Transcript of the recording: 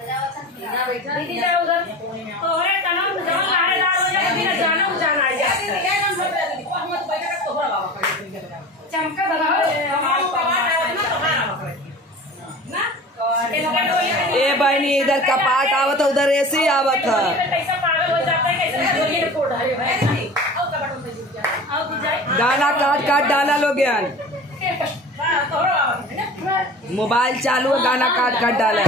दीदी जाओ उधर तो अरे तनाव जवान लाड़ेदार हो जाए बिना जाना उजाना आ जाए चमका दबाओ हमारा कपाट आवत ना तुम्हारा ना ए बहनी इधर कपाट आवत उधर ऐसे आवत है। कैसा पागल हो जाता है कैसे गोली रिपोर्ट है गाना काट काट डाला लोग यार मोबाइल चालू है गाना काट काट डाला।